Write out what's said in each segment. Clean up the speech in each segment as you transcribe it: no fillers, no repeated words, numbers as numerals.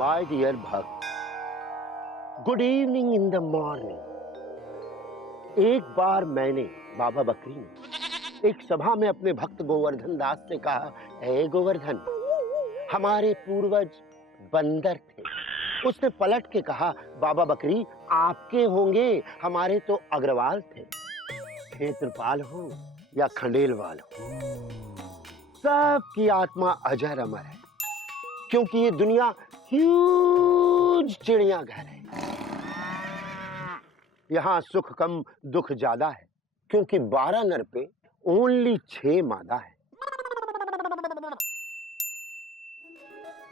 My dear भक्त, good evening in the morning. एक बार मैंने, बाबा बकरी ने, एक सभा में अपने भक्त गोवर्धन दास से कहा, हे गोवर्धन, हमारे पूर्वज बंदर थे। उसने पलट के कहा, बाबा बकरी आपके होंगे, हमारे तो अग्रवाल थे। क्षेत्रपाल हो या खंडेलवाल हो, सबकी आत्मा अजर अमर है, क्योंकि ये दुनिया ह्यूज चिड़ियाघर है। यहाँ सुख कम दुख ज्यादा है, क्योंकि 12 नर पे ओनली 6 मादा है।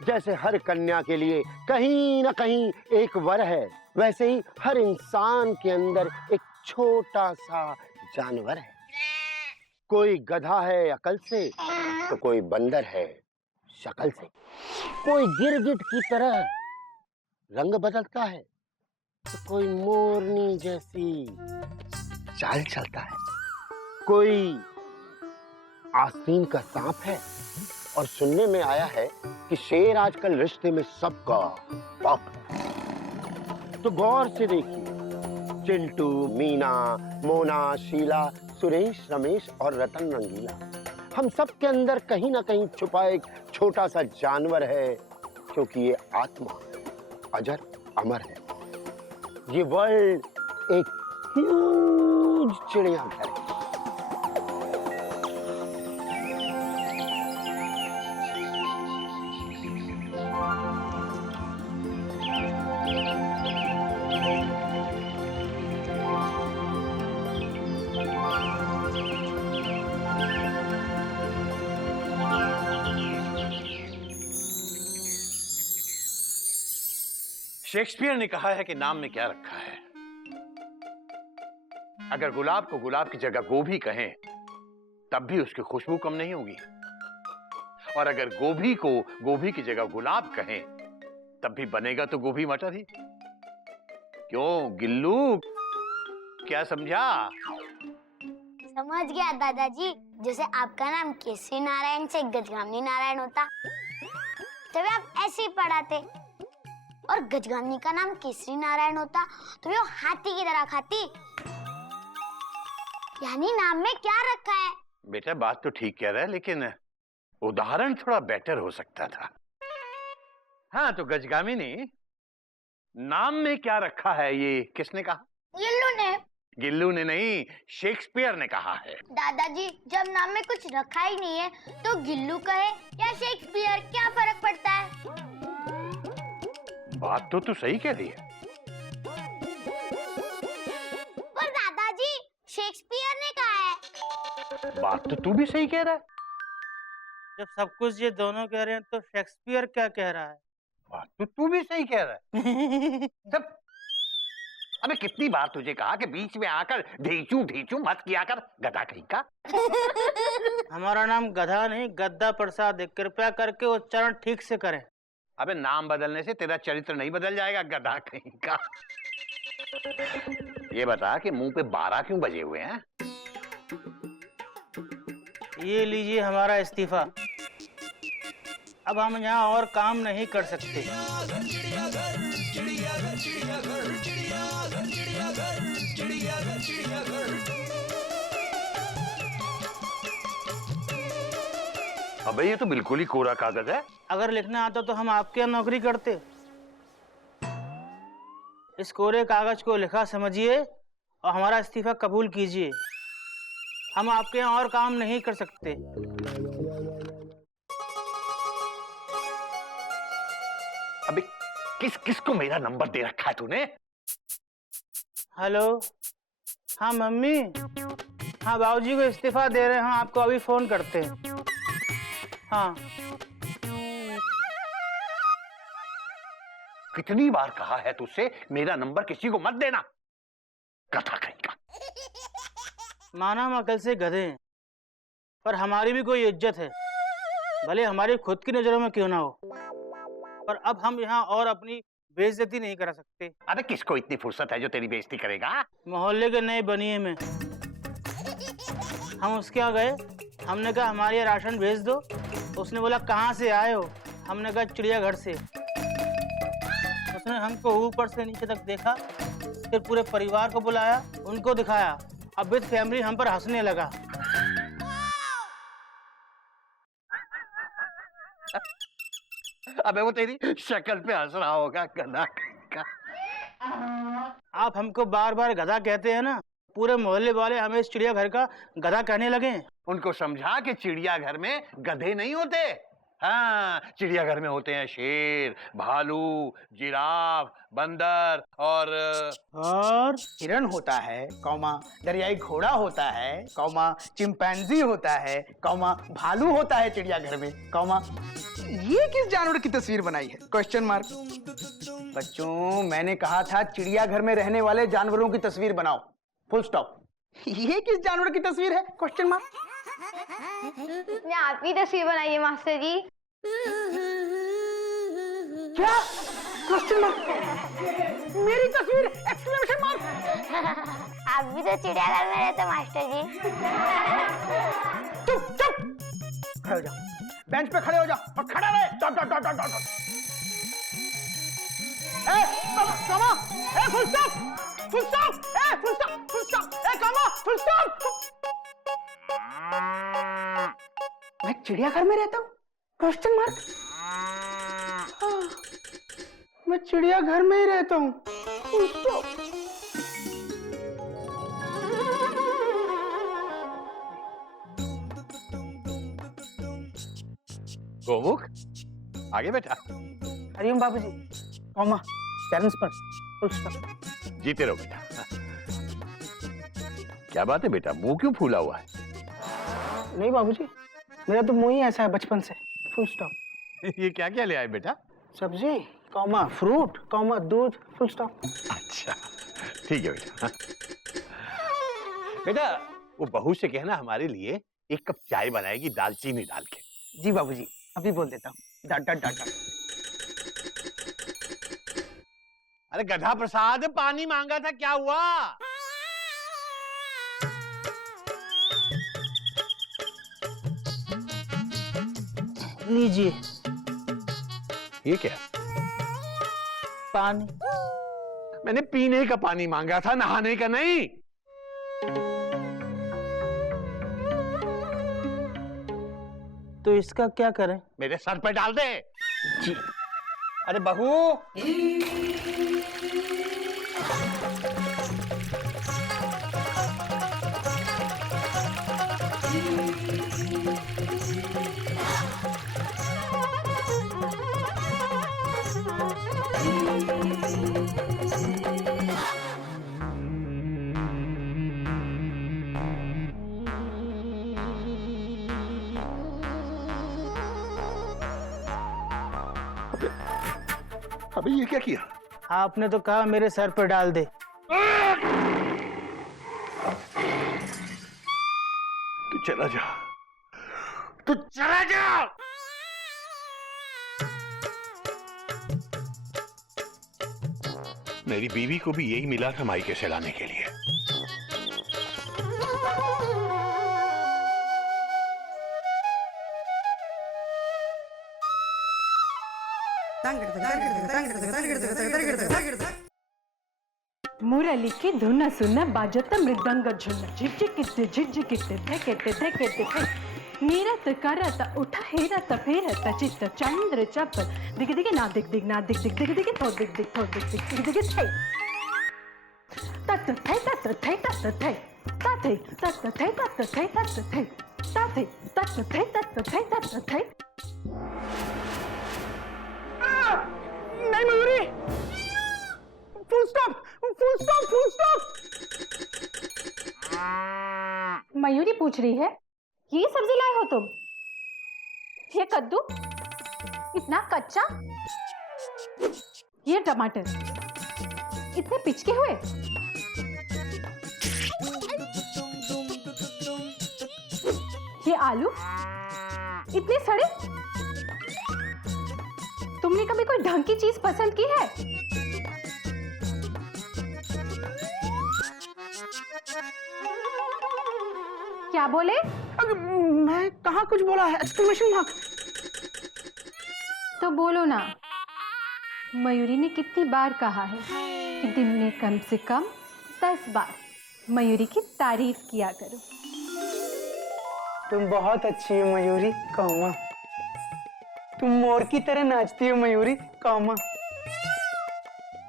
जैसे हर कन्या के लिए कहीं ना कहीं एक वर है, वैसे ही हर इंसान के अंदर एक छोटा सा जानवर है। कोई गधा है अकल से, तो कोई बंदर है शक्ल से। कोई गिरगिट की तरह रंग बदलता है, तो कोई मोरनी जैसी चाल चलता है। कोई आस्तीन का सांप है, और सुनने में आया है कि शेर आजकल रिश्ते में सबका टॉप है। तो गौर से देखिए, चिंटू, मीना, मोना, शीला, सुरेश, रमेश और रतन रंगीला, हम सब के अंदर कहीं ना कहीं छुपा एक छोटा सा जानवर है, क्योंकि ये आत्मा अजर अमर है। ये वर्ल्ड एक ह्यूज चिड़ियाघर है। शेक्सपियर ने कहा है कि नाम में क्या रखा है। अगर गुलाब को गुलाब की जगह गोभी कहें, तब भी उसकी खुशबू कम नहीं होगी, और अगर गोभी को गोभी की जगह गुलाब कहें, तब भी बनेगा तो गोभी मटर ही। क्यों गिल्लू, क्या समझा? समझ गया दादाजी। जैसे आपका नाम केसरी नारायण से गजगामिनी नारायण होता, तभी आप ऐसे ही पढ़ाते, और गजगामिनी का नाम केसरी नारायण होता तो वो हाथी की तरह खाती। यानी नाम में क्या रखा है? बेटा बात तो ठीक कह रहा है, लेकिन उदाहरण थोड़ा बेटर हो सकता था। हाँ तो गजगामिनी, नाम में क्या रखा है ये किसने कहा? गिल्लू ने। गिल्लू ने नहीं, शेक्सपियर ने कहा है। दादाजी, जब नाम में कुछ रखा ही नहीं है तो गिल्लू कहे या शेक्सपियर, क्या फर्क पड़ता है? बात तो तू सही कह रही है। पर दादाजी, शेक्सपियर ने कहा है। बात तो तू भी सही कह रहा है। जब सब कुछ ये दोनों कह रहे हैं तो शेक्सपियर क्या कह रहा है? बात तो तू भी सही कह रहा है। जब अबे कितनी बार तुझे कहा कि बीच में आकर ढीचू ढीचू मत किया कर, गधा कहीं का। हमारा नाम गधा नहीं, गद्दा प्रसाद है। कृपया करके उच्चारण ठीक से करें। अबे नाम बदलने से तेरा चरित्र नहीं बदल जाएगा, गधा कहीं का। ये बता कि मुंह पे 12 क्यों बजे हुए हैं? ये लीजिए हमारा इस्तीफा। अब हम यहाँ और काम नहीं कर सकते। अबे ये तो बिल्कुल ही कोरा कागज है। अगर लिखना आता तो हम आपके यहाँ नौकरी करते। इस कोरे कागज को लिखा समझिए और हमारा इस्तीफा कबूल कीजिए। हम आपके यहाँ और काम नहीं कर सकते। अबे किस किस को मेरा नंबर दे रखा है तूने? हेलो, हाँ मम्मी, हाँ बाबूजी को इस्तीफा दे रहे हैं, हाँ आपको अभी फोन करते हैं। हाँ कितनी बार कहा है तुझसे मेरा नंबर किसी को मत देना, गधा कहीं का। माना हम अकल से गधे हैं, पर हमारी भी कोई इज्जत है, भले हमारी खुद की नजरों में क्यों ना हो। पर अब हम यहाँ और अपनी बेइज्जती नहीं करा सकते। अबे किसको इतनी फुर्सत है जो तेरी बेइज्जती करेगा? मोहल्ले के नए बनिए में हम उसके यहाँ गए, हमने कहा हमारे यहाँ राशन भेज दो। उसने बोला कहाँ से आए हो? हमने कहा चिड़ियाघर से। उसने हमको ऊपर से नीचे तक देखा, फिर पूरे परिवार को बुलाया, उनको दिखाया। अब विद फैमिली हम पर हंसने लगा। अबे वो तेरी शक्ल पे हंस रहा होगा गधा का। आप हमको बार बार गधा कहते हैं ना, पूरे मोहल्ले वाले हमें इस चिड़ियाघर का गधा कहने लगे। उनको समझा कि चिड़ियाघर में गधे नहीं होते। हाँ, चिड़ियाघर में होते हैं शेर, भालू, जिराफ, बंदर और हिरण होता है, कौमा दरियाई घोड़ा होता है, कौमा चिंपैंजी होता है, कौमा भालू होता है चिड़ियाघर में, कौमा ये किस जानवर की तस्वीर बनाई है? Question mark. बच्चों, मैंने कहा था चिड़ियाघर में रहने वाले जानवरों की तस्वीर बनाओ, फुल स्टॉप। ये किस जानवर की तस्वीर है? Question mark. ने आप ही तस्वीर बनाई है मास्टर जी। क्या? Question mark. मेरी तस्वीर! Exclamation mark. आप भी तो चिड़ियाघर में रहते मास्टर जी। चुप चुप, खड़े हो जाओ, बेंच पे खड़े हो जाओ और खड़ा रहे। Dot dot dot dot dot. Comma, full stop, full stop, full stop, full stop, comma, full stop. मैं चिड़ियाघर में रहता हूँ? Question mark. मैं चिड़ियाघर में ही रहता हूँ, फुल स्टॉप। गोमुख, आगे बेटा। हरिओम बाबूजी, कॉमा, पेरेंट्स पर, फुल स्टॉप। जीते रहो बेटा। क्या बात है बेटा, मुंह क्यों फूला हुआ है? नहीं बाबूजी, मेरा तो मुंह ही ऐसा है बचपन से, फुल स्टॉप। ये क्या क्या ले आए बेटा? सब्जी, कॉमा फ्रूट, कॉमा दूध, फुल स्टॉप। अच्छा, ठीक है बेटा। बेटा, वो बहू से कहना हमारे लिए एक कप चाय बनाएगी दालचीनी डाल के। जी बाबूजी, अभी बोल देता हूँ। Dot dot dot dot. अरे गधा प्रसाद, पानी मांगा था, क्या हुआ? लीजिए। ये क्या? पानी। मैंने पीने का पानी मांगा था, नहाने का नहीं। तो इसका क्या करें? मेरे सर पे डाल दे। जी। अरे बहू, अबे ये क्या किया? आपने तो कहा मेरे सर पर डाल दे। तू चला जा, तू चला जा। मेरी बीवी को भी यही मिला था मायके से लाने के लिए। ಮುರಳಿ ಧುನ ಸುನ ಬಾಜತ ಮೃದಂಗ ಝುನ ಝಿಜ್ಜಿಕ್ಕಿತ್ತು ಝಿಜ್ಜಿಕ್ಕಿತ್ತು ಧೆಕೆತ್ತೆ ಧೆಕೆತ್ತೆ नीरत करत उठा हेरत फेरत चित्त चंद्र चपल दिग दिग ना दिग दिग ना दिग दिग दिग दिग थो दिग दिग थो दिग दिग दिग दिग थे तत थे तत थे तत थे ताते तत थे तत थे तत थे ताते तत थे तत थे तत थे। नहीं Mayuri, full stop, full stop, full stop. Mayuri पूछ रही है, ये सब्जी लाए हो तुम? ये कद्दू इतना कच्चा, ये टमाटर इतने पिचके हुए, ये आलू इतने सड़े। तुमने कभी कोई ढंग की चीज पसंद की है? क्या बोले? मैं कहाँ कुछ बोला है? Exclamation mark. तो बोलो ना, मयूरी ने कितनी बार कहा है कि दिन में कम से कम 10 बार मयूरी की तारीफ किया करो। तुम बहुत अच्छी हो मयूरी, कौमा। तुम मोर की तरह नाचती हो मयूरी, कौमा।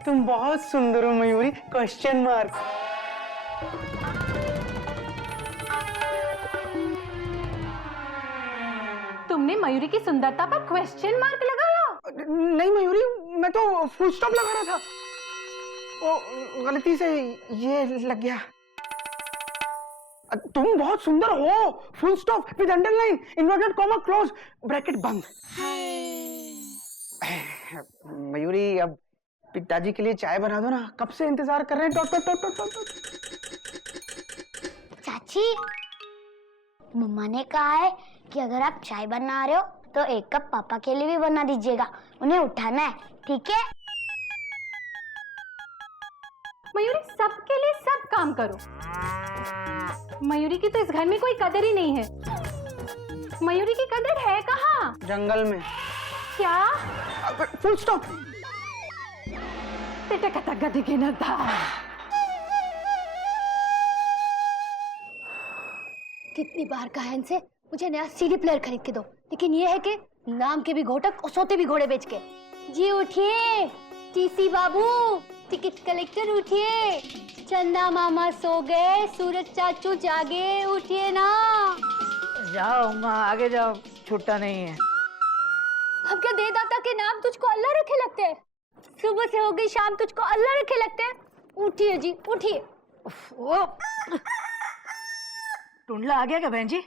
तुम बहुत सुंदर हो मयूरी, क्वेश्चन मार्क। तुमने मयूरी की सुंदरता पर क्वेश्चन मार्क लगाया? नहीं मयूरी, मैं तो फुल स्टॉप लगा रहा था, वो गलती से ये लग गया। तुम बहुत सुंदर हो, full stop with underline, inverted comma, close bracket बंद। मयूरी, अब पिताजी के लिए चाय बना दो ना, कब से इंतजार कर रहे हैं। Dot dot dot dot dot. चाची, मम्मा ने कहा है कि अगर आप चाय बना रहे हो तो 1 कप पापा के लिए भी बना दीजिएगा, उन्हें उठाना है, ठीक है? मयूरी, सबके लिए सब काम करो। मयूरी की तो इस घर में कोई कदर ही नहीं है। मयूरी की कदर है कहाँ? जंगल में। क्या? Full stop. गधी के न था। कितनी बार कहा है इनसे मुझे नया सीडी प्लेयर खरीद के दो, लेकिन ये है कि नाम के भी घोटक और सोते भी घोड़े बेच के। जी उठिए टीसी बाबू, टिकट कलेक्टर उठिए, चंदा मामा सो गए, सूरज चाचू जागे, उठिए ना। जाओ माँ, आगे जाओ, छुट्टा नहीं है। अब क्या दे दाता के नाम तुझको अल्लाह रखे लगते हैं? सुबह से हो गई शाम, तुझको अल्लाह रखे लगते हैं? उठिए जी, उठिए। टुंडला आ गया क्या बहन जी?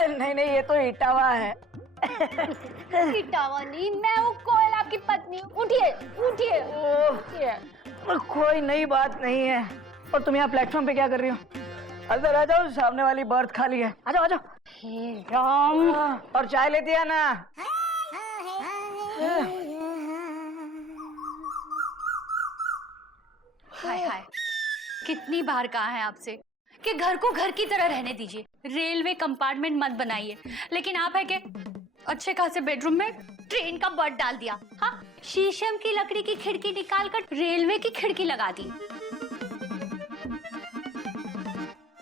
नहीं नहीं, ये तो इटावा है। इटावा नहीं, मैं हूँ कोयल, आपकी पत्नी। उठिए उठिए उठिए। कोई नई बात नहीं है। और तुम यहाँ प्लेटफॉर्म पे क्या कर रही हो? अंदर आ जाओ, सामने वाली बर्थ खाली है। आ जाओ आ जाओ। हे राम। और चाय लेती है ना? हाय हाय, कितनी बार कहा है आपसे कि घर को घर की तरह रहने दीजिए, रेलवे कंपार्टमेंट मत बनाइए, लेकिन आप है कि अच्छे खासे बेडरूम में ट्रेन का बर्थ डाल दिया। हाँ, शीशम की लकड़ी की खिड़की निकालकर रेलवे की खिड़की लगा दी।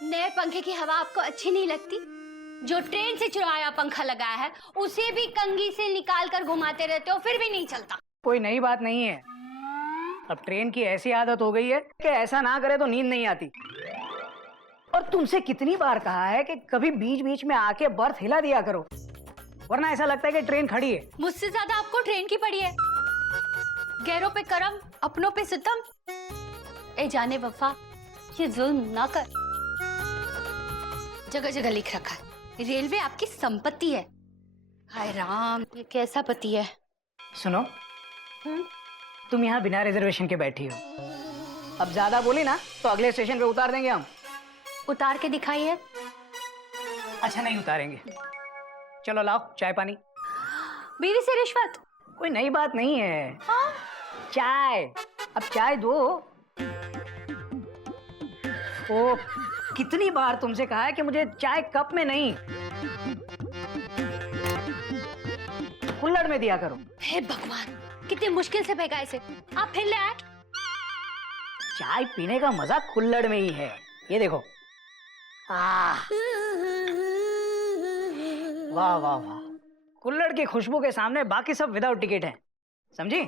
नए पंखे की हवा आपको अच्छी नहीं लगती? जो ट्रेन से चुराया पंखा लगाया है उसे भी कंघी से निकाल कर घुमाते रहते हो, फिर भी नहीं चलता। कोई नई बात नहीं है। अब ट्रेन की ऐसी आदत हो गई है कि ऐसा ना करे तो नींद नहीं आती। और तुमसे कितनी बार कहा है कि कभी बीच बीच में आके बर्थ हिला दिया करो, वरना ऐसा लगता है कि ट्रेन खड़ी है। मुझसे ज्यादा आपको ट्रेन की पड़ी है। गैरों पे करम, अपनों पे सितम। ए जाने वफा, ये जुल्म ना कर। जगह जगह लिख रखा है रेलवे आपकी संपत्ति है। हाय राम, ये कैसा पति है। सुनो, तुम यहाँ बिना रिजर्वेशन के बैठी हो। अब ज्यादा बोली ना तो अगले स्टेशन पे उतार देंगे हम। उतार के दिखाइए। अच्छा नहीं उतारेंगे। चलो लाओ चाय पानी। बीवी से रिश्वत? कोई नई बात नहीं है। हाँ? चाय, अब चाय दो। ओ, कितनी बार तुमसे कहा है कि मुझे चाय कप में नहीं, कुल्हड़ में दिया करो। हे भगवान, कितनी मुश्किल से फेंका इसे, आप फिर ले आए। चाय पीने का मजा कुल्हड़ में ही है। ये देखो। वाह वाह वाह, कुल्हड़ की खुशबू के सामने बाकी सब विदाउट टिकट है, समझी?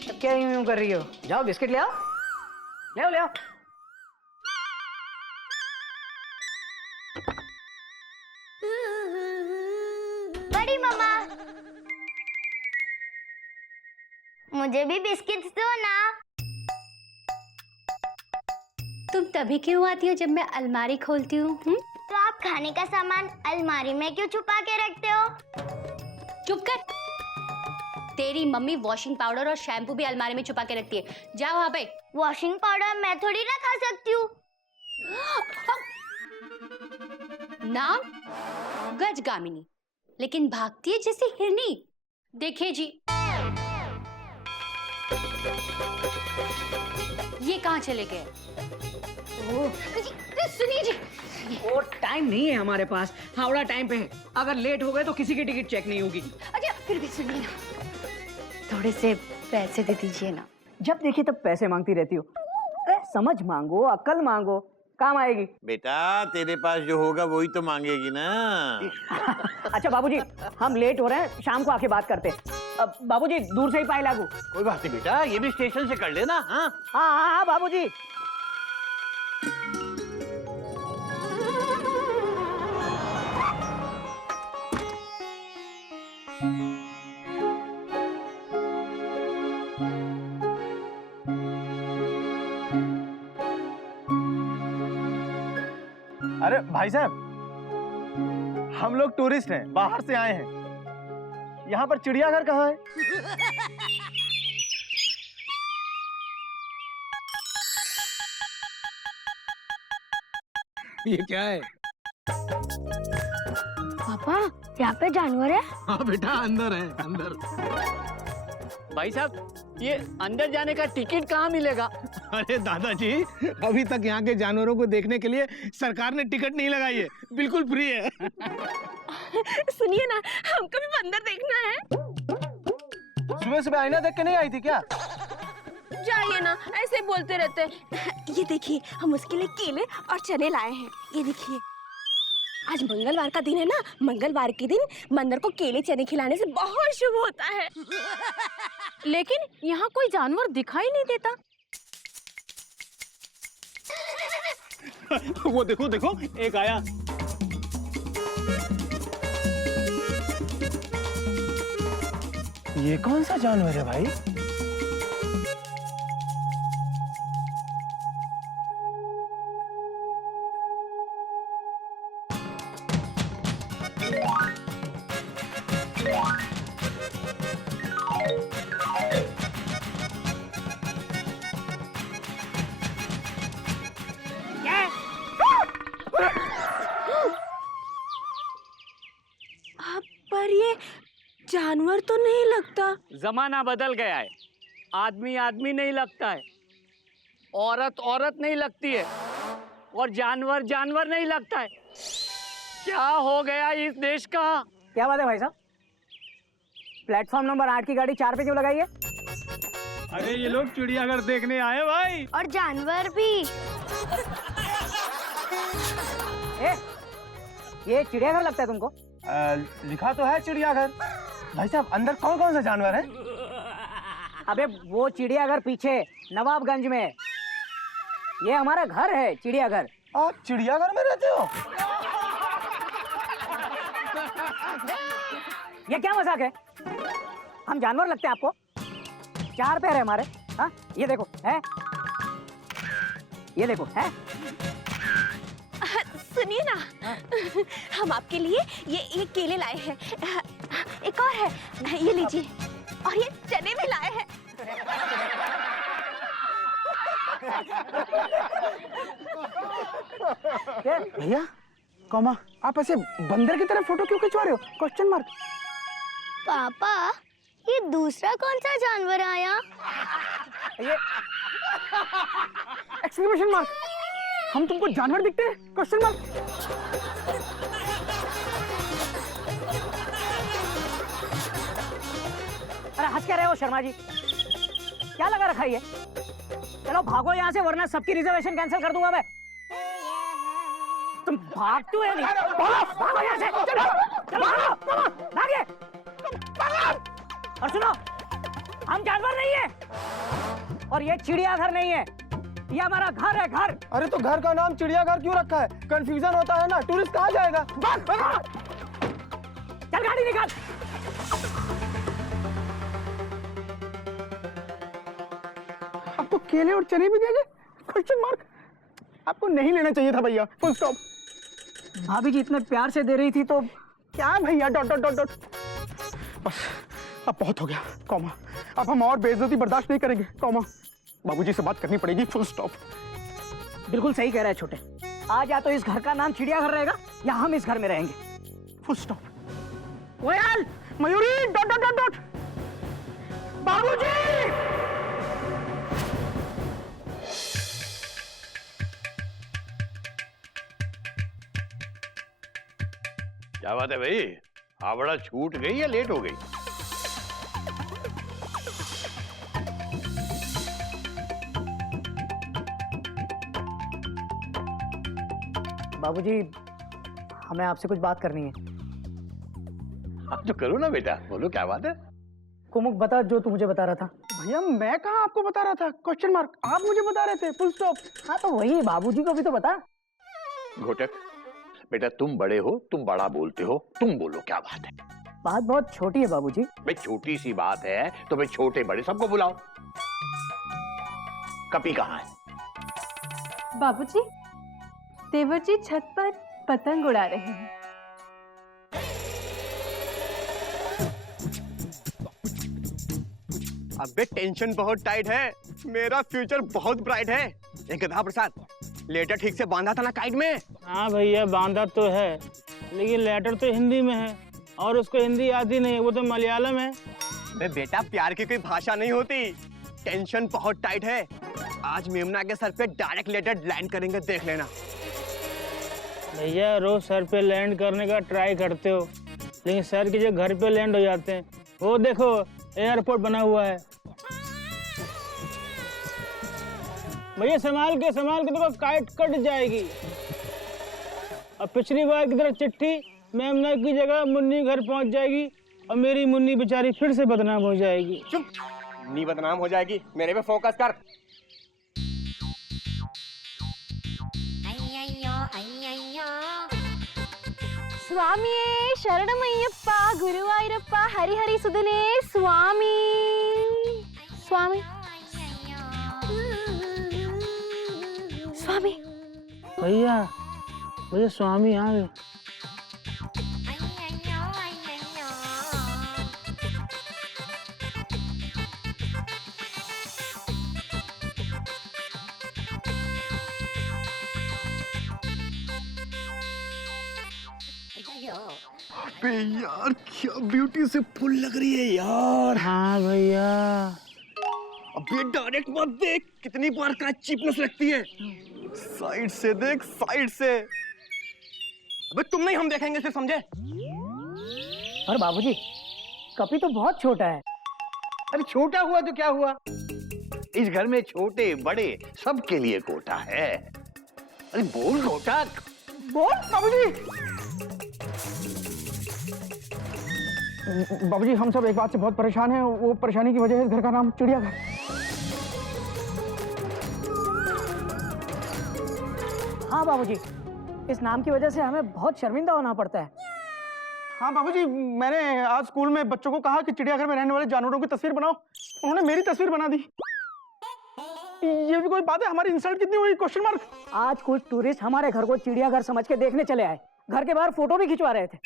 तब क्या यूं कर रही हो? जाओ बिस्किट ले आओ, ले आओ ले आओ। बड़ी मम्मा, मुझे भी बिस्किट्स दो ना। तुम तभी क्यों आती हो जब मैं अलमारी खोलती हूँ? तो आप खाने का सामान अलमारी में क्यों छुपा के रखते हो? चुप कर। तेरी मम्मी वॉशिंग पाउडर और शैम्पू भी अलमारी में छुपा के रखती है। जाओ वहाँ पे। वॉशिंग पाउडर मैं थोड़ी ना खा सकती हूँ। नाम गजगामिनी, लेकिन भागती है जैसे हिरनी। देखिए जी, ये कहाँ चले गए? सुनिए जी, वो टाइम नहीं है हमारे पास, हावड़ा टाइम पे है। अगर लेट हो गए तो किसी की टिकट चेक नहीं होगी। अच्छा फिर भी सुनिए ना, थोड़े से पैसे दे दीजिए ना। जब देखिए तब पैसे मांगती रहती हो। अरे समझ मांगो, अक्ल मांगो, काम आएगी। बेटा तेरे पास जो होगा वही तो मांगेगी ना। अच्छा बाबूजी, हम लेट हो रहे हैं, शाम को आके बात करते हैं। बाबूजी दूर से ही पाए लागू। कोई बात नहीं बेटा, ये भी स्टेशन से कर लेना। हाँ हाँ हाँ हाँ बाबूजी। अरे भाई साहब, हम लोग टूरिस्ट हैं, बाहर से आए हैं। यहाँ पर चिड़ियाघर कहाँ है? ये क्या है? पापा यहाँ पे जानवर है? हाँ बेटा, अंदर है, अंदर। भाई साहब, ये अंदर जाने का टिकट कहाँ मिलेगा? अरे दादाजी, अभी तक यहाँ के जानवरों को देखने के लिए सरकार ने टिकट नहीं लगाई है, बिल्कुल फ्री है। सुनिए ना, हमको भी बंदर देखना है। सुबह सुबह आईना देख के नहीं आई थी क्या? जाइए ना, ऐसे बोलते रहते हैं। ये देखिए, हम उसके लिए केले और चने लाए हैं। ये देखिए, आज मंगलवार का दिन है ना, मंगलवार के दिन बंदर को केले चने खिलाने से बहुत शुभ होता है। लेकिन यहाँ कोई जानवर दिखाई नहीं देता। वो देखो देखो, एक आया। ये कौन सा जानवर है भाई? पर ये जानवर तो नहीं लगता। जमाना बदल गया है, आदमी आदमी नहीं लगता है, औरत औरत नहीं लगती है, और जानवर जानवर नहीं लगता है। क्या हो गया इस देश का? क्या बात है भाई साहब? प्लेटफॉर्म नंबर 8 की गाड़ी 4 पे क्यों लगाई है? अरे ये लोग चिड़ियाघर देखने आए भाई। और जानवर भी। ये चिड़ियाघर लगता है तुमको? लिखा तो है चिड़ियाघर। भाई साहब, अंदर कौन कौन सा जानवर है? अबे वो चिड़ियाघर पीछे नवाबगंज में है। ये हमारा घर है, चिड़ियाघर। आप चिड़ियाघर में रहते हो? ये क्या मजाक है? हम जानवर लगते हैं आपको? 4 पैर है हमारे। हाँ, ये देखो है, ये देखो है। सुनिए ना, हम आपके लिए ये केले लाए हैं। एक और है, ये लीजिए, और ये चने भी लाए हैं। भैया, कौमा, आप ऐसे बंदर की तरह फोटो क्यों खिंचवा रहे हो? Question mark. पापा ये दूसरा कौन सा जानवर आया? ये एक्सक्लेमेशन मार्क। हम तुमको जानवर दिखते हैं? Question mark. अरे हंस क्या रहे हो शर्मा जी? क्या लगा रखा है ये? चलो भागो यहाँ से, वरना सबकी रिजर्वेशन कैंसिल कर दूंगा मैं। तुम भागते हुए नहीं, भागो यहाँ से, चलो चलो भागे। और सुनो, हम जानवर नहीं है, और ये चिड़ियाघर नहीं है, ये हमारा घर है, घर। अरे तो घर का नाम चिड़ियाघर क्यों रखा है? कंफ्यूजन होता है ना, टूरिस्ट कहाँ जाएगा? चल गाड़ी निकाल। आपको केले और चने भी दिए? Question mark. आपको नहीं लेना चाहिए था भैया, फुल स्टॉप। भाभी जी इतने प्यार से दे रही थी तो क्या भैया, डॉट डॉट डॉट डॉट। बस अब बहुत हो गया, कॉमा। अब हम और बेइज्जती बर्दाश्त नहीं करेंगे, कॉमा। बाबूजी से बात करनी पड़ेगी, फुल स्टॉप। बिल्कुल सही कह रहा है छोटे। आज या तो इस घर का नाम चिड़ियाघर रहेगा, या हम इस घर में रहेंगे, full stop. Koyal, Mayuri, dot dot dot dot. बाबूजी! क्या बात है भाई, हावड़ा छूट गई या लेट हो गई? बाबूजी, हमें आपसे कुछ बात करनी है। हाँ तो करो ना बेटा, बोलो क्या बात है। कुमुक बता जो तू मुझे बता रहा था। भैया मैं कहाँ आपको बता रहा था, क्वेश्चन मार्क, आप मुझे बता रहे थे, फुल स्टॉप। हाँ तो वही बाबूजी को भी तो बता। घोटक बेटा, तुम बड़े हो, तुम बड़ा बोलते हो, तुम बोलो क्या बात है। बात बहुत छोटी है बाबूजी। भाई छोटी सी बात है तो भाई छोटे बड़े सबको बुलाओ। कपी कहाँ है? बाबूजी, देवर जी छत पर पतंग उड़ा रहे हैं। अबे टेंशन बहुत टाइट है, मेरा फ्यूचर बहुत ब्राइट है। एक गधा प्रसाद, लेटर ठीक से बांधा था ना काइट में? हाँ भैया बांधा तो है, लेकिन लेटर तो हिंदी में है और उसको हिंदी आती नहीं, वो तो मलयालम है। अबे बेटा प्यार की कोई भाषा नहीं होती, टेंशन बहुत टाइट है। आज मेमना के सर पे डायरेक्ट लेटर लैंड करेंगे, देख लेना। भैया रोज सर पे लैंड करने का ट्राई करते हो, लेकिन सर के जो घर पे लैंड हो जाते हैं। वो देखो एयरपोर्ट बना हुआ है। भैया संभाल के देखो, काइट कट जाएगी। अब पिछली बार की तरह चिट्ठी मेमना की जगह मुन्नी घर पहुंच जाएगी और मेरी मुन्नी बेचारी फिर से बदनाम हो जाएगी। चुप, नी बदनाम हो जाएगी, मेरे पे फोकस कर। ಸ್ವಾಮಿಯೇ ಶರಣಮಯ್ಯಪ್ಪ ಗುರುವಾಯೂರಪ್ಪ ಹರಿಹರಿ ಸುಧನೇ ಸ್ವಾಮಿ ಸ್ವಾಮಿ ಸ್ವಾಮಿ भैया भैया स्वामी आ गए। अबे यार क्या ब्यूटी से फुल लग रही है यार। हाँ भैया। अबे डायरेक्ट मत देख, कितनी बार का चिपनेस लगती है। साइड से देख, साइड से। अबे तुम नहीं, हम देखेंगे फिर, समझे? और बाबूजी, कपी तो बहुत छोटा है। अरे छोटा हुआ तो क्या हुआ, इस घर में छोटे बड़े सबके लिए कोटा है। अरे बोल घोटक, बोल बाबूजी। बाबूजी हम सब एक बात से बहुत परेशान हैं, वो परेशानी की वजह है इस घर का नाम चिड़ियाघर। हाँ बाबूजी, इस नाम की वजह से हमें बहुत शर्मिंदा होना पड़ता है। हाँ बाबूजी, मैंने आज स्कूल में बच्चों को कहा कि चिड़ियाघर में रहने वाले जानवरों की तस्वीर बनाओ, उन्होंने मेरी तस्वीर बना दी। ये भी कोई बात है, हमारी इंसल्ट कितनी हुई, क्वेश्चन मार्क। आज कुछ टूरिस्ट हमारे घर को चिड़ियाघर समझ के देखने चले आए, घर के बाहर फोटो भी खिंचवा रहे थे।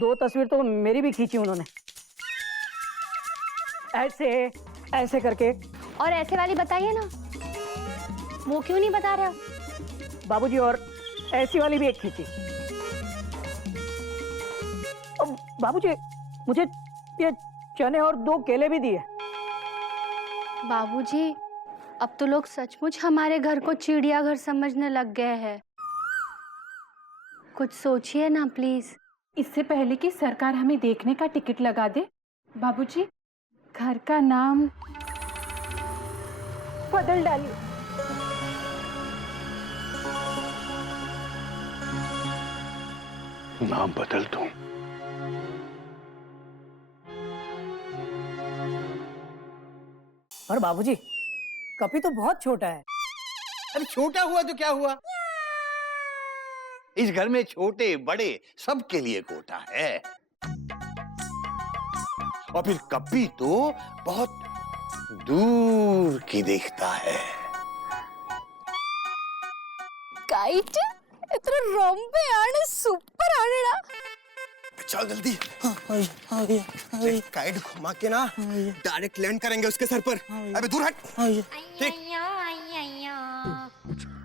2 तस्वीर तो मेरी भी खींची उन्होंने, ऐसे ऐसे करके। और ऐसे वाली बताइए ना, वो क्यों नहीं बता रहे हो? बाबूजी और ऐसी वाली भी एक खींची। अब बाबूजी मुझे ये चने और 2 केले भी दिए। बाबूजी अब तो लोग सचमुच हमारे घर को चिड़ियाघर समझने लग गए हैं। कुछ सोचिए ना प्लीज। इससे पहले कि सरकार हमें देखने का टिकट लगा दे, बाबूजी घर का नाम बदल डालिए। नाम बदल दूं? और बाबूजी, कपी तो बहुत छोटा है। अरे छोटा हुआ तो क्या हुआ, इस घर में छोटे बड़े सबके लिए कोटा है। और फिर कपी तो बहुत दूर की दिखता है। ಕೈಟ್ ಇತರ ರೊಂಬೆ ಆಣೆ ಸೂಪರ್ ಆಣೆಡ चल जल्दी। काइट घुमा के ना डायरेक्ट लैंड करेंगे उसके सर पर। अबे दूर हट। ठीक,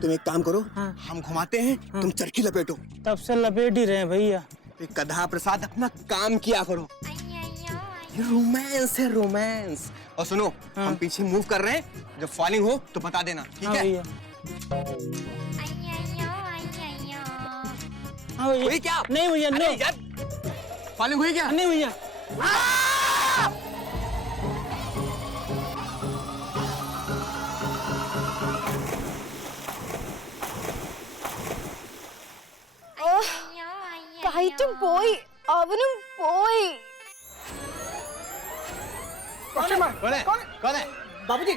तुम एक काम करो, हम घुमाते हैं, तुम चरखी लपेटो। तब से लपेट ही रहे हैं भैया। गधा प्रसाद अपना काम किया करो, ये रोमांस है, रोमांस। और सुनो, हम पीछे मूव कर रहे हैं, जब फॉलिंग हो तो बता देना, ठीक है? हाँ भैया। हुई क्या? नहीं भैया, अरे नो। यार, फालिंग हुई क्या? नहीं भैया। കായിട്ടും പോയി അവനും പോയി कौन है? कौन है? बाबूजी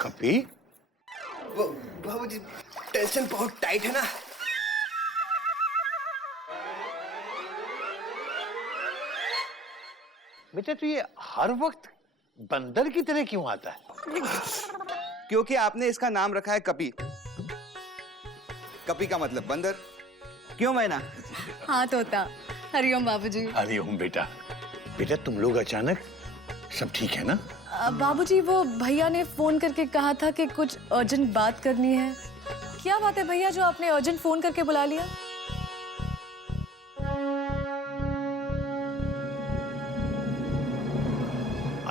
कपी? बाबूजी टेंशन बहुत टाइट है ना। बेटा तू ये हर वक्त बंदर की तरह क्यों आता है? क्योंकि आपने इसका नाम रखा है कपी। कपी का मतलब बंदर। क्यों मैना? हाँ तोता। हरिओम बाबूजी। अरे ओम बेटा, बेटा तुम लोग अचानक, सब ठीक है ना? बाबूजी वो भैया ने फोन करके कहा था कि कुछ अर्जेंट बात करनी है। क्या बात है भैया जो आपने अर्जेंट फोन करके बुला लिया?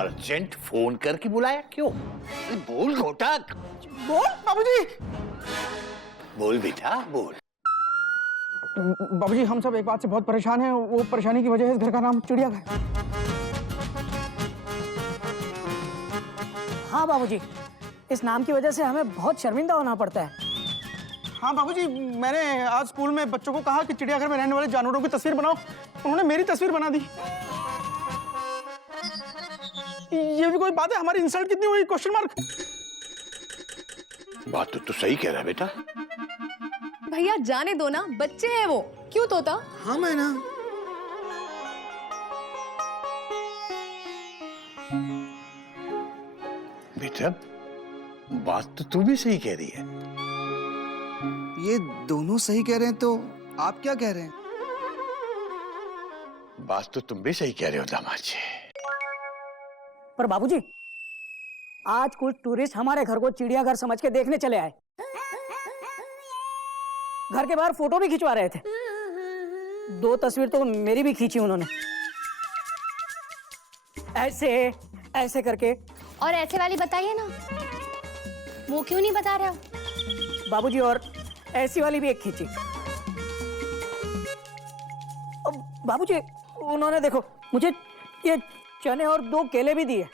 अर्जेंट फोन करके बुलाया क्यों? बोल घोटक, बोल बाबूजी। बोल बेटा बोल। बाबूजी हम सब एक बात से बहुत परेशान हैं। वो परेशानी की वजह है इस घर का नाम चिड़ियाघर। हाँ बाबूजी, इस नाम की वजह से हमें बहुत शर्मिंदा होना पड़ता है। हाँ बाबूजी, मैंने आज स्कूल में बच्चों को कहा कि चिड़ियाघर में रहने वाले जानवरों की तस्वीर बनाओ। उन्होंने मेरी तस्वीर बना दी। ये भी कोई बात है? हमारी इंसल्ट कितनी हुई? Question mark. बात तो तू सही कह रहा है बेटा। भैया जाने दो ना, बच्चे हैं वो। क्यों तोता? हाँ मैना। बेटा बात तो तू भी सही कह रही है। ये दोनों सही कह रहे हैं तो आप क्या कह रहे हैं? बात तो तुम भी सही कह रहे हो दामाद जी। पर बाबूजी आज कुछ टूरिस्ट हमारे घर को चिड़ियाघर समझ के देखने चले आए। घर के बाहर फोटो भी खिंचवा रहे थे। 2 तस्वीर तो मेरी भी खींची उन्होंने। ऐसे ऐसे करके। और ऐसे वाली बताइए ना, वो क्यों नहीं बता रहे हो? बाबूजी और ऐसी वाली भी एक खींची। बाबूजी उन्होंने देखो मुझे ये चने और 2 केले भी दिए।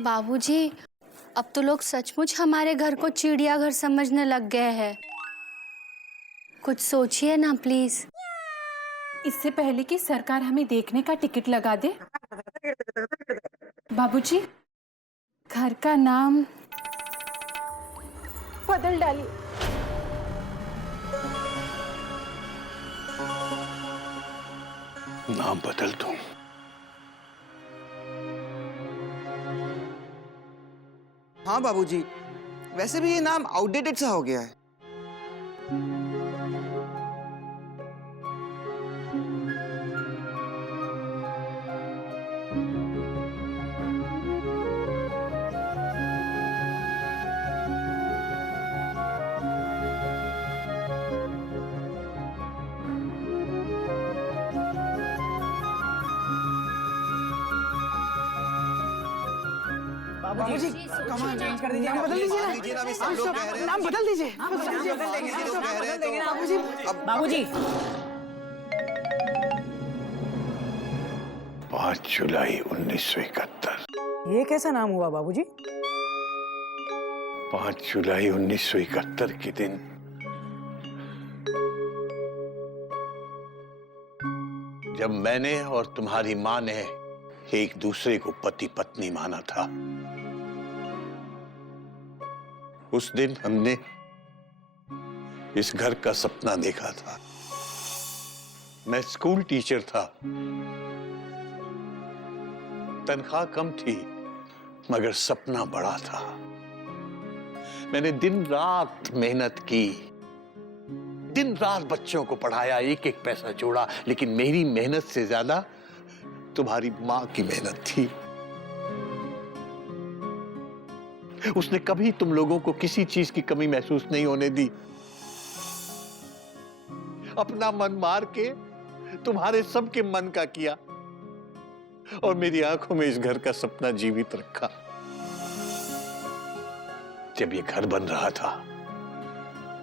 बाबूजी अब तो लोग सचमुच हमारे घर को चिड़ियाघर समझने लग गए हैं। कुछ सोचिए ना प्लीज। इससे पहले कि सरकार हमें देखने का टिकट लगा दे, बाबूजी घर का नाम बदल डालिए। नाम बदल दूं? हाँ बाबूजी, वैसे भी ये नाम आउटडेटेड सा हो गया है। बाबूजी कमाल चेंज कर दीजिए। नाम बदल दीजिए ना। नाम बदल दीजिए। बाबूजी बाबूजी 5 जुलाई 1971। ये कैसा नाम हुआ बाबूजी? 5 जुलाई 1971 के दिन जब मैंने और तुम्हारी माँ ने एक दूसरे को पति पत्नी माना था, उस दिन हमने इस घर का सपना देखा था। मैं स्कूल टीचर था, तनख्वाह कम थी मगर सपना बड़ा था। मैंने दिन रात मेहनत की, दिन रात बच्चों को पढ़ाया, एक एक पैसा जोड़ा, लेकिन मेरी मेहनत से ज्यादा तुम्हारी मां की मेहनत थी। उसने कभी तुम लोगों को किसी चीज की कमी महसूस नहीं होने दी। अपना मन मार के तुम्हारे सबके मन का किया और मेरी आंखों में इस घर का सपना जीवित रखा। जब ये घर बन रहा था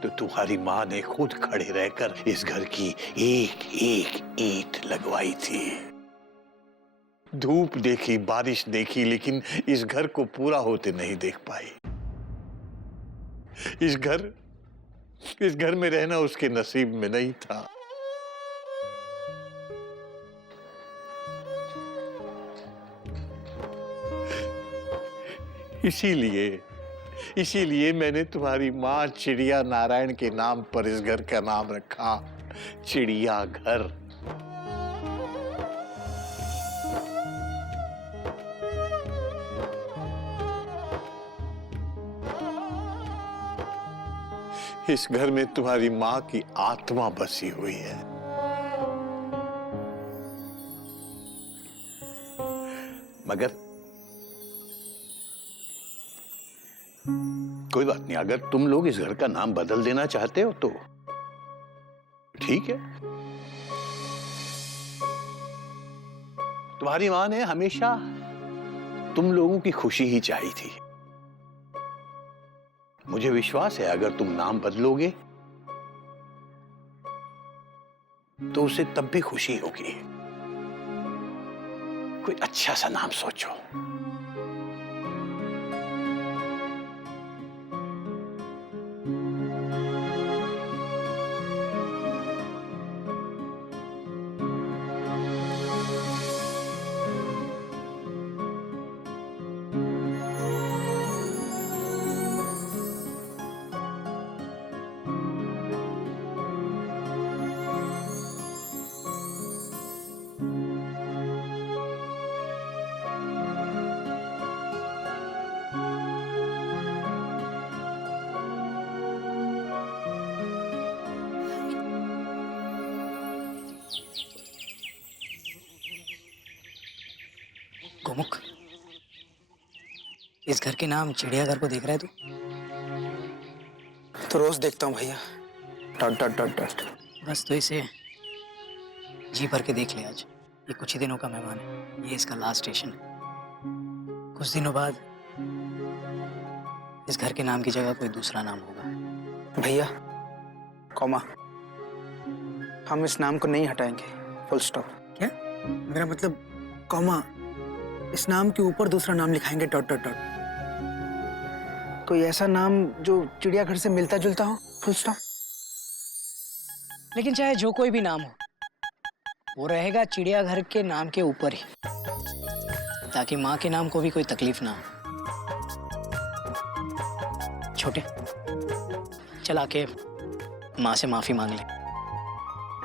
तो तुम्हारी मां ने खुद खड़े रहकर इस घर की एक एक ईंट लगवाई थी। धूप देखी, बारिश देखी, लेकिन इस घर को पूरा होते नहीं देख पाई। इस घर में रहना उसके नसीब में नहीं था। इसीलिए मैंने तुम्हारी मां चिड़िया नारायण के नाम पर इस घर का नाम रखा, चिड़िया घर। इस घर में तुम्हारी मां की आत्मा बसी हुई है। मगर कोई बात नहीं, अगर तुम लोग इस घर का नाम बदल देना चाहते हो तो ठीक है। तुम्हारी मां ने हमेशा तुम लोगों की खुशी ही चाही थी। मुझे विश्वास है अगर तुम नाम बदलोगे तो उसे तब भी खुशी होगी। कोई अच्छा सा नाम सोचो। गोमुख, इस घर के नाम चिड़ियाघर को देख रहा है तू? तो रोज देखता हूँ भैया। Dot dot dot dot. बस तो इसे जी भर के देख ले आज। ये कुछ ही दिनों का मेहमान है, ये इसका लास्ट स्टेशन है। कुछ दिनों बाद इस घर के नाम की जगह कोई दूसरा नाम होगा। भैया कॉमा, हम इस नाम को नहीं हटाएंगे, फुल स्टॉप। क्या? मेरा मतलब कॉमा, इस नाम के ऊपर दूसरा नाम लिखाएंगे, डॉट डॉट डॉट। कोई ऐसा नाम जो चिड़ियाघर से मिलता जुलता हो, फुल स्टॉप। लेकिन चाहे जो कोई भी नाम हो, वो रहेगा चिड़ियाघर के नाम के ऊपर ही, ताकि माँ के नाम को भी कोई तकलीफ ना हो। छोटे, चला के माँ से माफी मांग ले,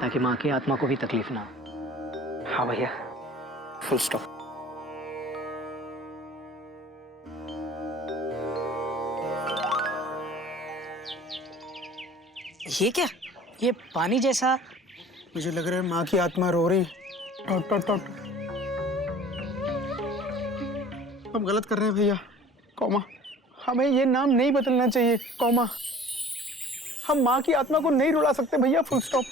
ताकि माँ की आत्मा को भी तकलीफ ना हो। हाँ भैया, फुल स्टॉप। ये क्या? ये पानी जैसा? मुझे लग रहा है माँ की आत्मा रो रही। Taught taught taught. हम गलत कर रहे हैं भैया। कॉमा, हमें ये नाम नहीं बदलना चाहिए। कॉमा, हम माँ की आत्मा को नहीं रुला सकते भैया, फुल स्टॉप।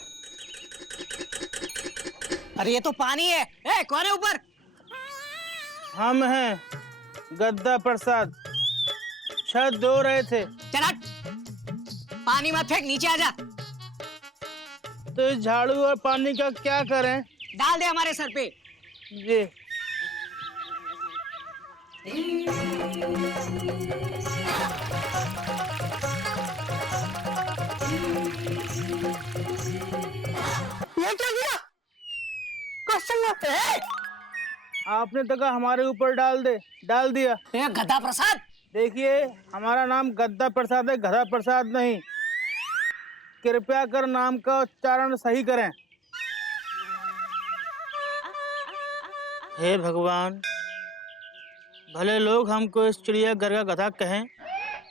अरे ये तो पानी है। ए, कौन है ऊपर? हम हैं गद्दा प्रसाद, छत धो रहे थे। चल हट, पानी मत फेंक, नीचे आ जा। तो इस झाड़ू और पानी का क्या करें? डाल दे हमारे सर पे। जी। ये क्या किया? क्वेश्चन मत है। आपने तो कहा हमारे ऊपर डाल दे, डाल दिया। ये गद्दा प्रसाद। देखिए, हमारा नाम गद्दा प्रसाद है, गधा प्रसाद नहीं। कृपया कर नाम का उच्चारण सही करें। हे भगवान, भले लोग हमको इस चिड़ियाघर का गधा कहें,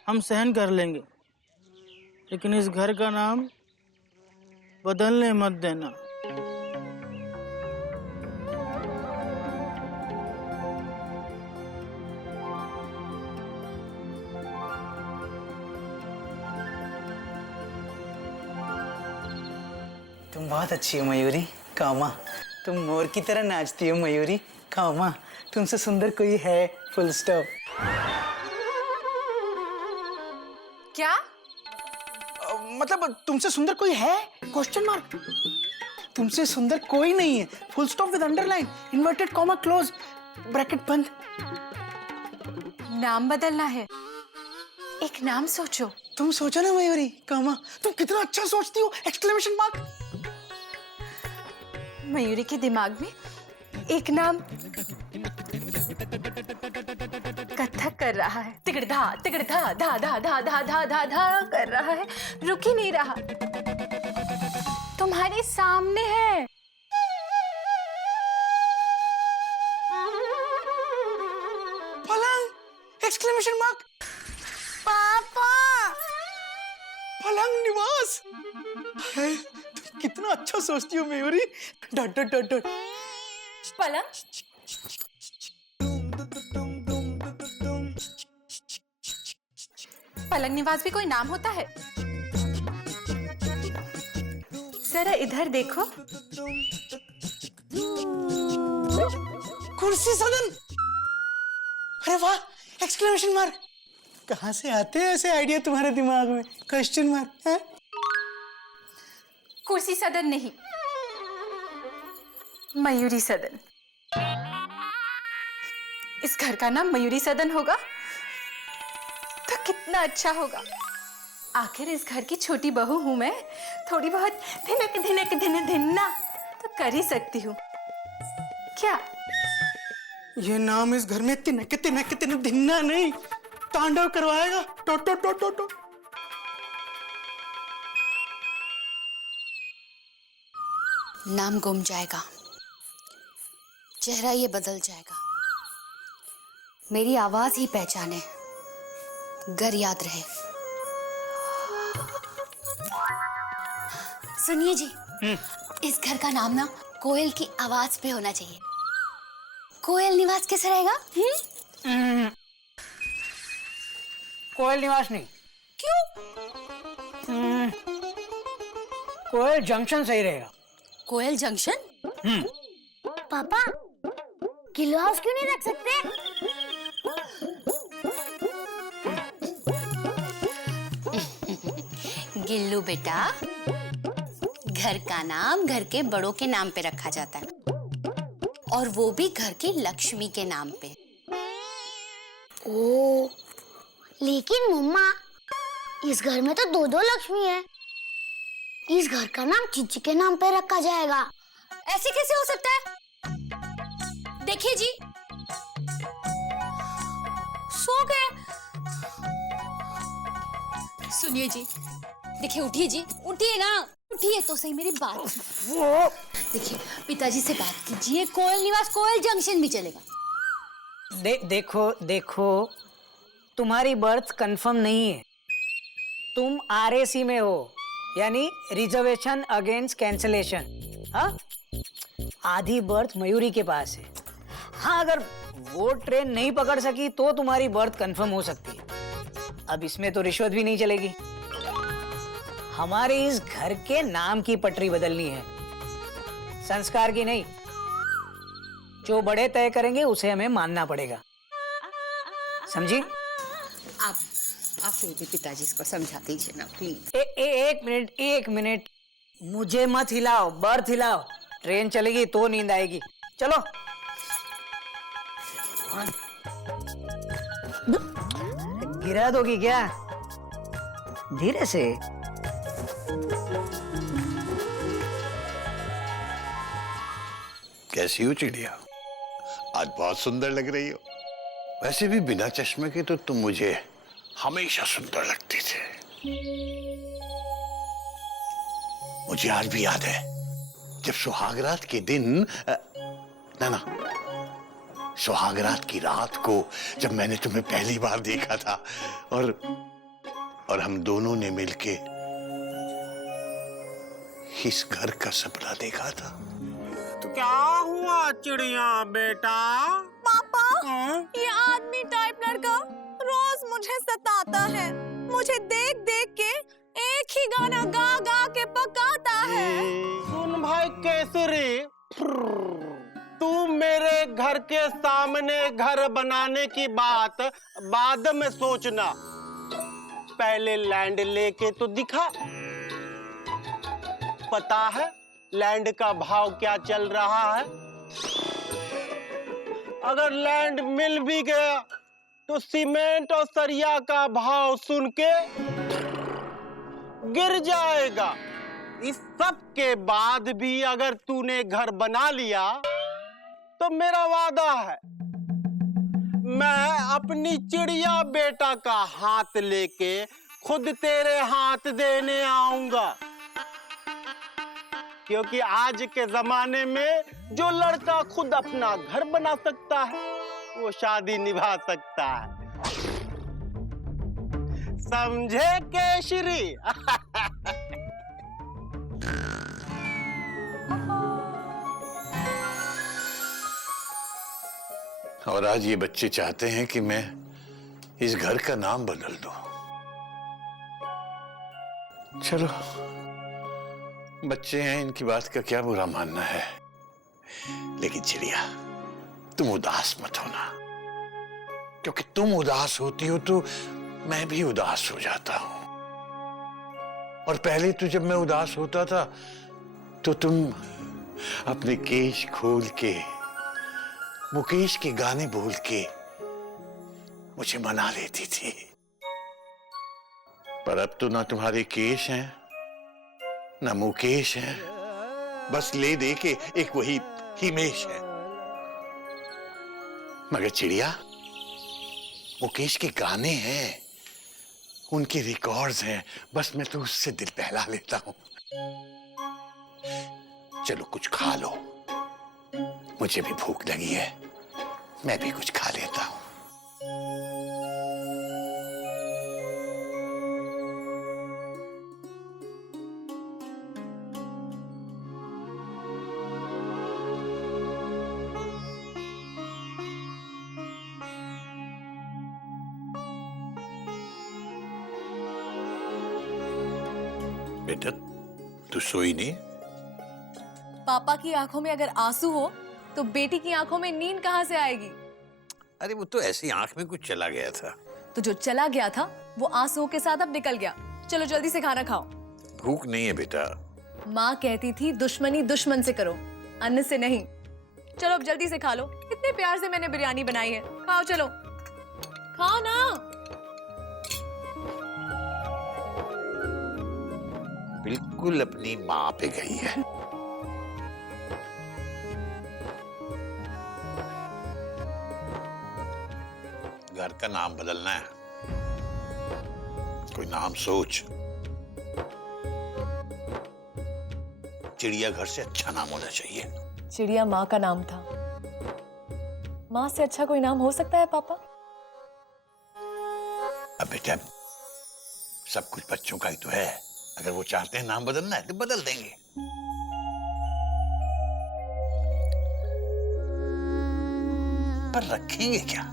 हम सहन कर लेंगे, लेकिन इस घर का नाम बदलने मत देना। तुम बहुत अच्छी हो मयूरी। कामा, तुम मोर की तरह नाचती हो मयूरी। कामा, तुमसे सुंदर कोई है, फुल स्टॉप। क्या? मतलब तुमसे सुंदर कोई है, क्वेश्चन मार्क। तुमसे सुंदर कोई नहीं है, full stop with underline, inverted comma, close bracket बंद। नाम बदलना है, एक नाम सोचो। तुम सोचो ना मयूरी। कामा, तुम कितना अच्छा सोचती हो, एक्सक्लेमेशन मार्क। मयूरी के दिमाग में एक नाम कथक कर रहा है, तिगड़धा तिगड़धा धा धा धा धा धा धा धा कर रहा है, रुक ही नहीं रहा। तुम्हारे सामने है। पलंग, एक्सक्लेमेशन मार्क। पापा पलंग निवास। है, तुम कितना अच्छा सोचती हो Mayuri. Dot dot dot dot. पलंग? पलंग निवास भी कोई नाम होता है? जरा इधर देखो। कुर्सी सदन। अरे वाह, एक्सक्लेमेशन मार्क। कहाँ से आते हैं ऐसे आइडिया तुम्हारे दिमाग में, क्वेश्चन मार्क है? कुर्सी सदन नहीं, मयूरी सदन। इस घर का नाम मयूरी सदन होगा तो कितना अच्छा होगा। आखिर इस घर की छोटी बहू हूं मैं, थोड़ी बहुत धिनक धिनक धिन धिनना तो कर ही सकती हूँ। क्या ये नाम इस घर में तिनक तिनक तिनक धिन्ना नहीं, तांडव करवाएगा। टो टो टो टो टो। नाम गुम जाएगा, चेहरा ये बदल जाएगा, मेरी आवाज ही पहचाने, घर याद रहे। सुनिए जी, इस घर का नाम ना कोयल की आवाज पे होना चाहिए। कोयल निवास कैसे रहेगा? कोयल निवास नहीं। क्यों? कोयल जंक्शन सही रहेगा। कोयल जंक्शन? पापा किलो हाउस क्यों नहीं रख सकते? गिल्लू बेटा, घर का नाम घर के बड़ों के नाम पे रखा जाता है, और वो भी घर की लक्ष्मी के नाम पे। ओ, लेकिन मम्मा इस घर में तो दो दो लक्ष्मी है। इस घर का नाम चिच्ची के नाम पे रखा जाएगा। ऐसे कैसे हो सकता है? देखिए जी, सो गए। सुनिए जी, देखिए, उठिए जी, उठिए ना, उठिए तो सही मेरी बात। देखिए, पिताजी से बात कीजिए, कोयल निवास कोयल जंक्शन भी चलेगा। देखो देखो, तुम्हारी बर्थ कंफर्म नहीं है। तुम आरएसी में हो, यानी रिजर्वेशन अगेंस्ट कैंसलेशन। हाँ, आधी बर्थ मयूरी के पास है। हाँ, अगर वो ट्रेन नहीं पकड़ सकी तो तुम्हारी बर्थ कंफर्म हो सकती है। अब इसमें तो रिश्वत भी नहीं चलेगी। हमारे इस घर के नाम की पटरी बदलनी है, संस्कार की नहीं। जो बड़े तय करेंगे उसे हमें मानना पड़ेगा, समझी? आप फिर भी पिताजी को समझा दीजिए ना प्लीज। एक मिनट, मुझे मत हिलाओ, बर्थ हिलाओ। ट्रेन चलेगी तो नींद आएगी। चलो। गिरा दोगी क्या? धीरे से। कैसी हो चिड़िया? आज बहुत सुंदर लग रही हो। वैसे भी बिना चश्मे के तो तुम मुझे हमेशा सुंदर लगती थे। मुझे आज भी याद है जब सुहागरात के दिन ना सुहागरात की रात को जब मैंने तुम्हें पहली बार देखा था और हम दोनों ने मिलके इस घर का सपना देखा था। तो क्या हुआ चिड़िया बेटा? पापा, ये आदमी टाइप लड़का रोज मुझे सताता है। मुझे देख देख के एक ही गाना गा गा के पकाता है। सुन भाई केसरी, तू मेरे घर के सामने घर बनाने की बात बाद में सोचना, पहले लैंड लेके तो दिखा। पता है लैंड का भाव क्या चल रहा है? अगर लैंड मिल भी गया तो सीमेंट और सरिया का भाव सुन के गिर जाएगा। इस सब के बाद भी अगर तूने घर बना लिया तो मेरा वादा है, मैं अपनी चिड़िया बेटा का हाथ लेके खुद तेरे हाथ देने आऊंगा। क्योंकि आज के जमाने में जो लड़का खुद अपना घर बना सकता है वो शादी निभा सकता है। समझे केशरी? और आज ये बच्चे चाहते हैं कि मैं इस घर का नाम बदल दूं। चलो, बच्चे हैं, इनकी बात का क्या बुरा मानना है। लेकिन चिड़िया, तुम उदास मत होना, क्योंकि तुम उदास होती हो तो मैं भी उदास हो जाता हूं। और पहले तो जब मैं उदास होता था तो तुम अपने केश खोल के मुकेश के गाने बोल के मुझे मना लेती थी। पर अब तो ना तुम्हारे केश हैं ना मुकेश हैं, बस ले दे के एक वही हिमेश है। मगर चिड़िया, मुकेश के गाने हैं, उनके रिकॉर्ड्स हैं, बस मैं तो उससे दिल बहला लेता हूं। चलो कुछ खा लो, मुझे भी भूख लगी है, मैं भी कुछ खा लेता हूं। बेटा, तू सोई नहीं? पापा की आंखों में अगर आंसू हो तो बेटी की आंखों में नींद कहाँ से आएगी? अरे वो तो ऐसी आंख में कुछ चला गया था। तो जो चला गया था वो आंसुओं के साथ अब निकल गया। चलो जल्दी से खाना खाओ। भूख नहीं है बेटा। माँ कहती थी दुश्मनी दुश्मन से करो, अन्न से नहीं। चलो अब जल्दी से खा लो, इतने प्यार से मैंने बिरयानी बनाई है। खाओ, चलो खाओ ना। बिल्कुल अपनी माँ पे गई है। घर का नाम बदलना है, कोई नाम सोच। चिड़िया घर से अच्छा नाम होना चाहिए। चिड़िया माँ का नाम था, माँ से अच्छा कोई नाम हो सकता है पापा? अब बेटा, सब कुछ बच्चों का ही तो है। अगर वो चाहते हैं नाम बदलना है तो बदल देंगे। पर रखेंगे क्या?